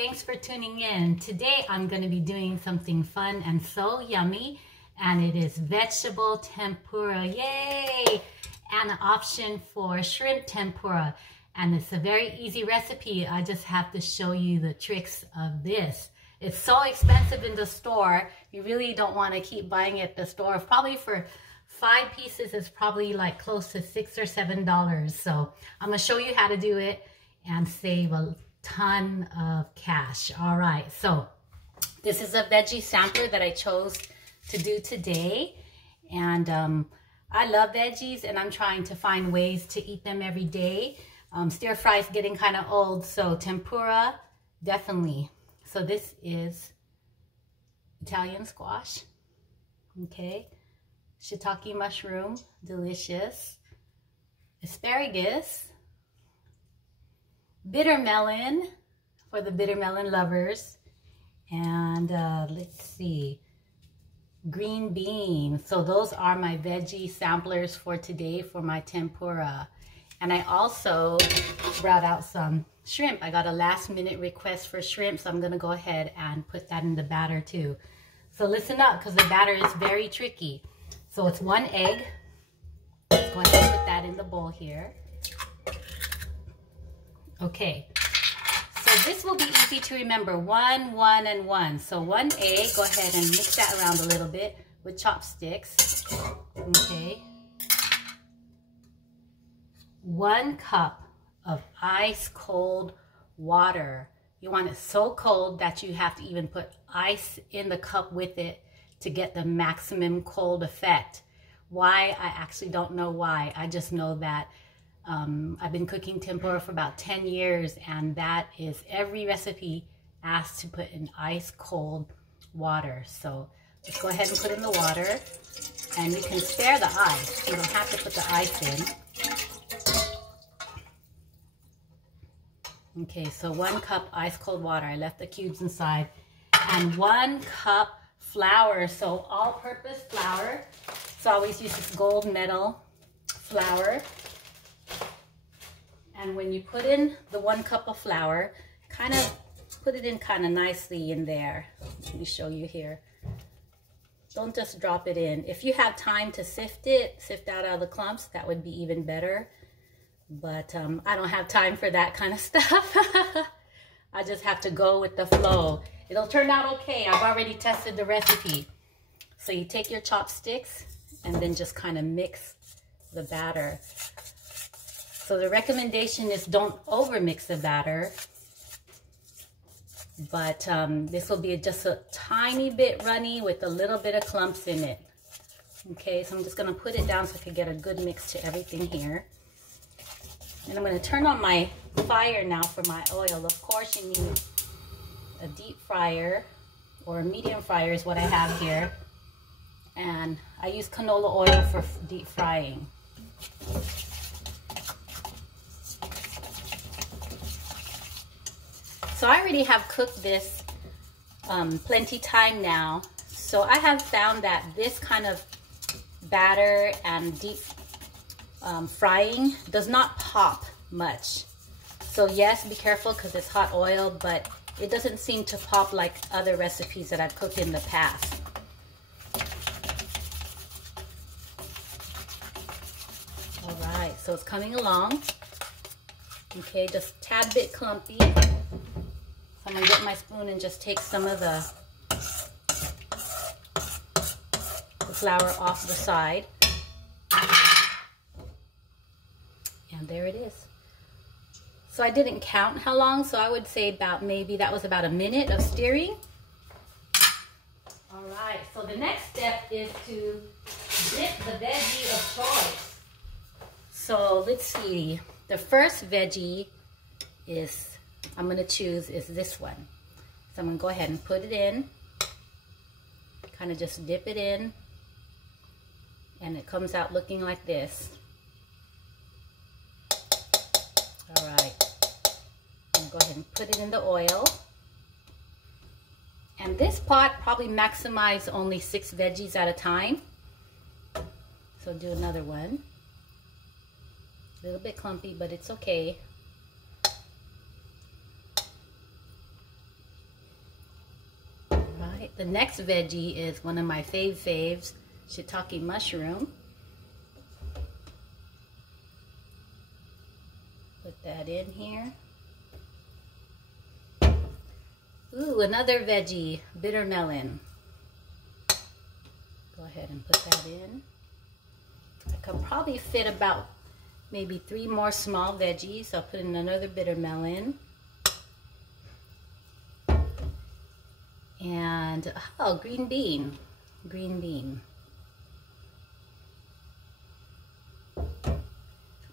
thanks for tuning in. Today I'm going to be doing something fun and so yummy, and it is vegetable tempura, yay! And an option for shrimp tempura, and it's a very easy recipe. I just have to show you the tricks of this. It's so expensive in the store, you really don't want to keep buying it at the store. Probably for 5 pieces is probably like close to $6 or $7. So I'm going to show you how to do it and save a ton of cash. All right, so this is a veggie sampler that I chose to do today, and I love veggies and I'm trying to find ways to eat them every day. Stir fry is getting kind of old, so tempura definitely. So this is Italian squash, okay, shiitake mushroom, delicious, asparagus, bitter melon for the bitter melon lovers, and let's see, green beans. So those are my veggie samplers for today for my tempura. And I also brought out some shrimp. I got a last minute request for shrimp, so I'm gonna go ahead and put that in the batter too. So listen up, because the batter is very tricky. So it's 1 egg. Let's go ahead and put that in the bowl here. Okay, so this will be easy to remember. 1, 1, and 1. So 1 egg, go ahead and mix that around a little bit with chopsticks. Okay. 1 cup of ice cold water. You want it so cold that you have to even put ice in the cup with it to get the maximum cold effect. Why? I actually don't know why. I just know that I've been cooking tempura for about 10 years, and that is every recipe asks to put in ice cold water. So just go ahead and put in the water, and you can spare the ice. You don't have to put the ice in. Okay, so 1 cup ice cold water. I left the cubes inside. And 1 cup flour, so all-purpose flour. So I always use this gold medal flour. And when you put in the 1 cup of flour, kind of put it in kind of nicely in there. Let me show you here. Don't just drop it in. If you have time to sift it, sift out all the clumps, that would be even better. But I don't have time for that kind of stuff. I just have to go with the flow. It'll turn out okay. I've already tested the recipe. So you take your chopsticks and then just kind of mix the batter. So the recommendation is don't over mix the batter. But this will be just a tiny bit runny with a little bit of clumps in it. Okay, so I'm just gonna put it down so I can get a good mix to everything here. And I'm going to turn on my fire now for my oil. Of course, you need a deep fryer, or a medium fryer is what I have here. And I use canola oil for deep frying. So I already have cooked this plenty time now. So I have found that this kind of batter and deep frying does not pop much. So yes, be careful because it's hot oil, but it doesn't seem to pop like other recipes that I've cooked in the past. All right, so it's coming along. Okay, just a tad bit clumpy. So I'm gonna get my spoon and just take some of the flour off the side. And there it is. So I didn't count how long, so I would say about maybe that was about a minute of stirring. All right, so the next step is to dip the veggie of choice. So let's see, the first veggie I'm gonna choose is this one. So I'm gonna go ahead and put it in, kind of just dip it in, and it comes out looking like this. All right, I'm gonna go ahead and put it in the oil. And this pot probably maximize only 6 veggies at a time. So do another one. A little bit clumpy, but it's okay. The next veggie is one of my faves, shiitake mushroom. Put that in here. Ooh, another veggie, bitter melon. Go ahead and put that in. I could probably fit about maybe 3 more small veggies. I'll put in another bitter melon. And, oh, green bean. Green bean.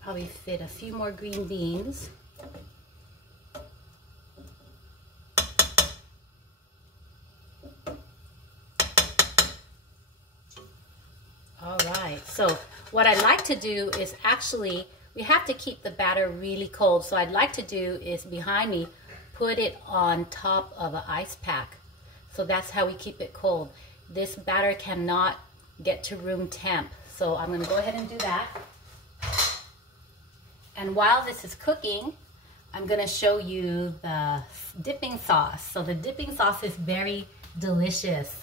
Probably fit a few more green beans. All right, so what I like to do is actually, we have to keep the batter really cold. So I'd like to do is behind me, put it on top of an ice pack. So that's how we keep it cold. This batter cannot get to room temp. So I'm gonna go ahead and do that. And while this is cooking, I'm gonna show you the dipping sauce. So the dipping sauce is very delicious.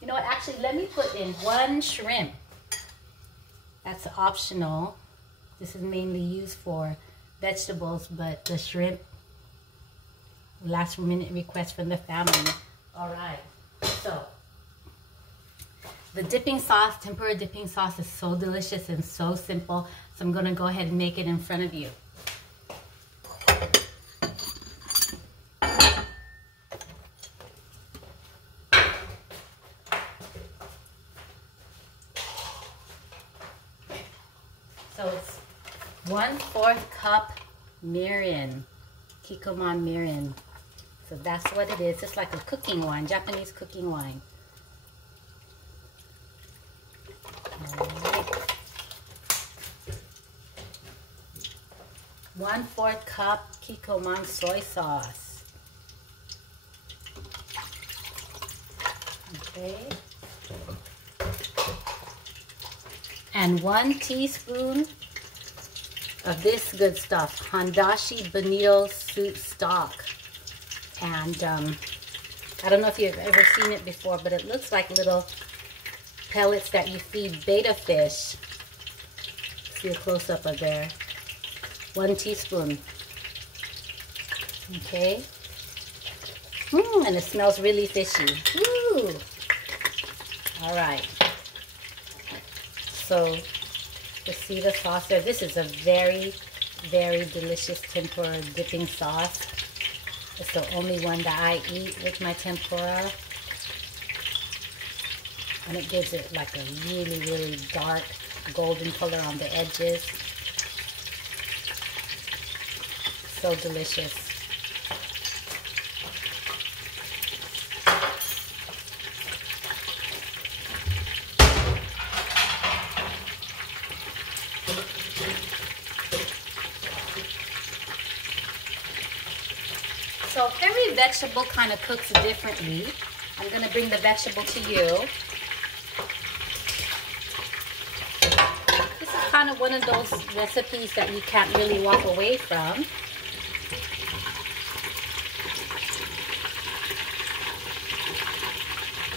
You know what, actually, let me put in 1 shrimp. That's optional. This is mainly used for vegetables, but the shrimp, last minute request from the family. All right, so the dipping sauce, tempura dipping sauce is so delicious and so simple. So I'm gonna go ahead and make it in front of you. So it's 1/4 cup mirin, kikkoman mirin. So that's what it is. It's like a cooking wine, Japanese cooking wine. All right. 1/4 cup kikkoman soy sauce. Okay. And 1 teaspoon of this good stuff, hondashi bonito soup stock. And I don't know if you've ever seen it before, but it looks like little pellets that you feed betta fish. See a close-up of there. 1 teaspoon. Okay. And it smells really fishy. Woo! All right. So, you see the sauce there? This is a very, very delicious tempura dipping sauce. It's the only one that I eat with my tempura. And it gives it like a really, really dark golden color on the edges. So delicious. So every vegetable kind of cooks differently. I'm going to bring the vegetable to you. This is kind of one of those recipes that you can't really walk away from.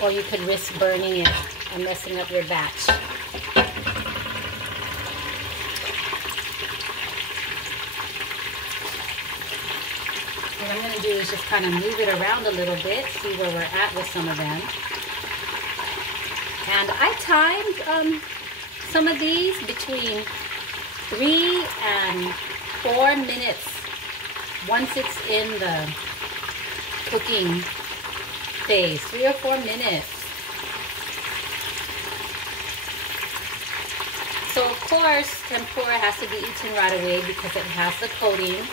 Or you could risk burning it and messing up your batch. What I'm going to do is just kind of move it around a little bit, see where we're at with some of them. And I timed some of these between 3 and 4 minutes once it's in the cooking phase. 3 or 4 minutes. So of course, tempura has to be eaten right away because it has the coating.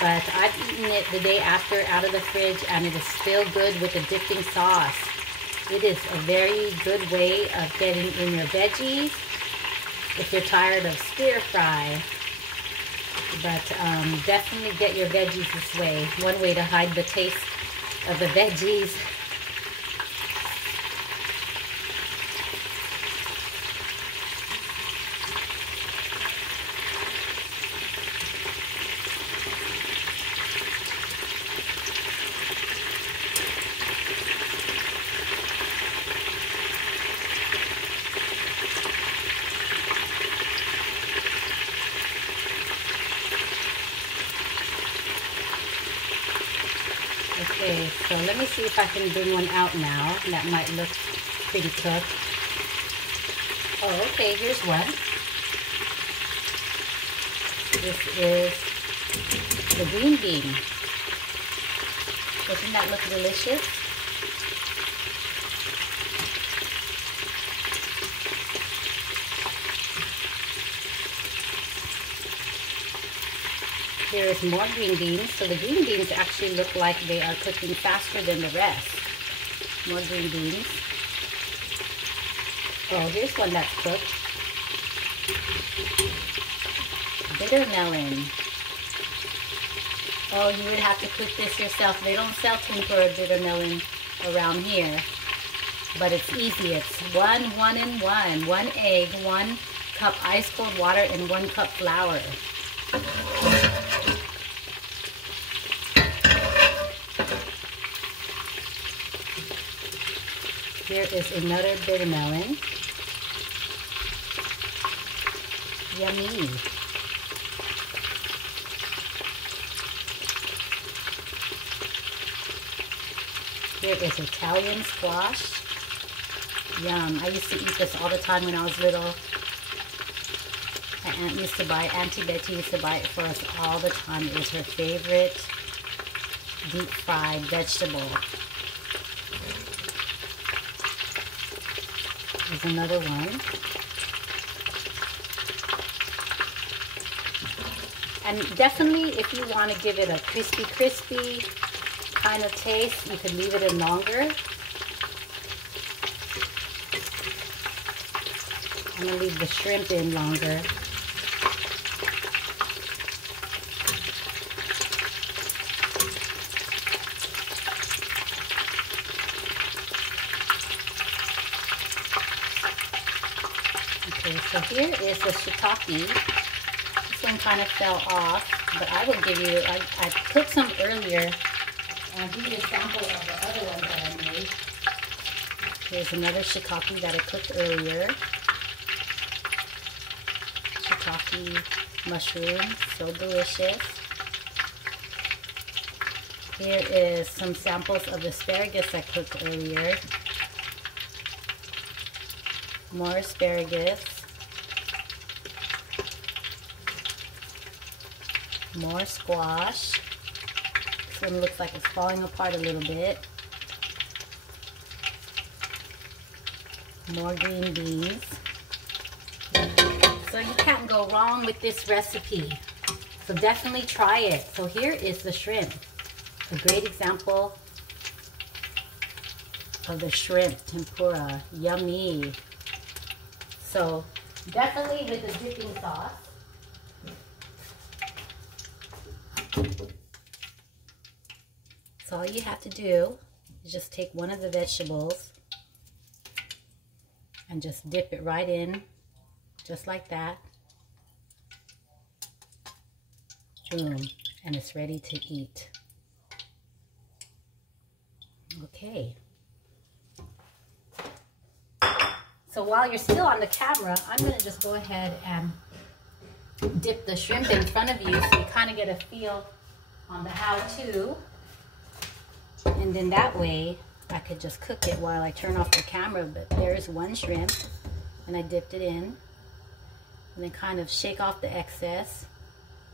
But I've eaten it the day after out of the fridge, and it is still good with the dipping sauce. It is a very good way of getting in your veggies if you're tired of stir fry. But definitely get your veggies this way. One way to hide the taste of the veggies. Okay, so let me see if I can bring one out now. That might look pretty cooked. Oh, okay, here's one. This is the green bean. Doesn't that look delicious? Here is more green beans. So the green beans actually look like they are cooking faster than the rest. More green beans. Oh, here's one that's cooked. Bitter melon. Oh, you would have to cook this yourself. They don't sell tempura bitter melon around here. But it's easy. It's 1 and 1. 1 egg, 1 cup ice cold water, and 1 cup flour. Here is another bitter melon. Yummy. Here is Italian squash. Yum. I used to eat this all the time when I was little. My aunt used to buy, Auntie Betty used to buy it for us all the time. It was her favorite deep fried vegetable. There's another one. And definitely, if you want to give it a crispy kind of taste, you could leave it in longer. I'm going to leave the shrimp in longer. Okay, so here is the shiitake. This one kind of fell off, but I will give you, I cooked some earlier. I'll give you a sample of the other one that I made. Here's another shiitake that I cooked earlier. Shiitake mushroom, so delicious. Here is some samples of asparagus I cooked earlier. More asparagus. More squash. This one looks like it's falling apart a little bit. More green beans. So you can't go wrong with this recipe. So definitely try it. So here is the shrimp. A great example of the shrimp tempura. Yummy. So definitely with the dipping sauce. So all you have to do is just take one of the vegetables and just dip it right in, just like that. Boom, and it's ready to eat. Okay. So while you're still on the camera, I'm going to just go ahead and dip the shrimp in front of you so you kind of get a feel on the how-to. And then that way I could just cook it while I turn off the camera. But there's one shrimp and I dipped it in, and then kind of shake off the excess,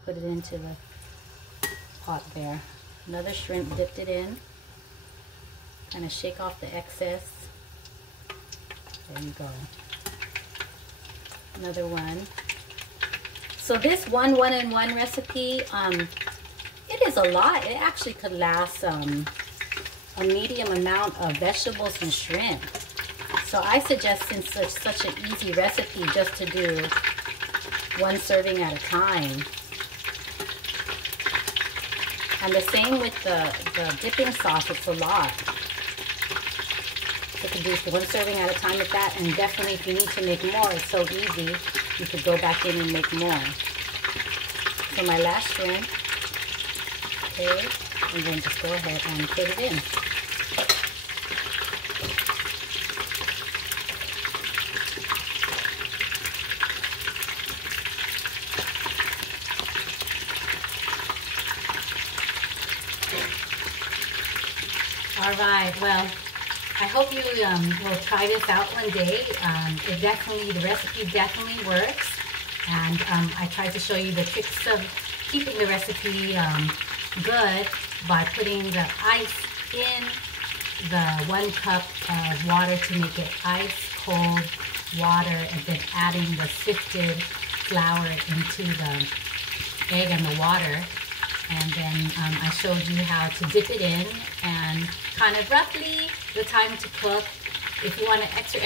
put it into the pot there. Another shrimp, dipped it in, kind of shake off the excess. There you go. Another one. So this 1 and 1 recipe, it is a lot. It actually could last a medium amount of vegetables and shrimp. So I suggest, since it's such an easy recipe, just to do 1 serving at a time. And the same with the dipping sauce, it's a lot. You could do 1 serving at a time with that, and definitely if you need to make more, it's so easy, you could go back in and make more. So my last shrimp, okay, and then just go ahead and put it in. All right, well, I hope you will try this out one day. The recipe definitely works. And I tried to show you the tricks of keeping the recipe good by putting the ice in the 1 cup of water to make it ice cold water, and then adding the sifted flour into the egg and the water. And then I showed you how to dip it in and kind of roughly the time to cook. If you want it extra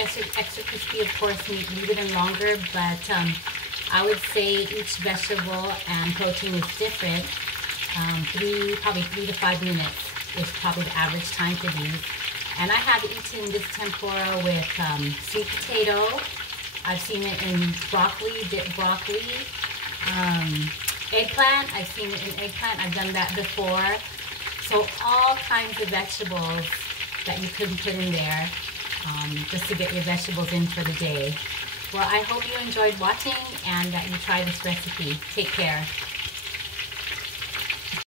crispy, of course, leave it in longer, but I would say each vegetable and protein is different. Probably 3 to 5 minutes is probably the average time for these. And I have eaten this tempura with sweet potato. I've seen it in broccoli, dipped broccoli. Eggplant, I've seen it in eggplant. I've done that before. So all kinds of vegetables that you could put in there just to get your vegetables in for the day. Well, I hope you enjoyed watching and that you try this recipe. Take care.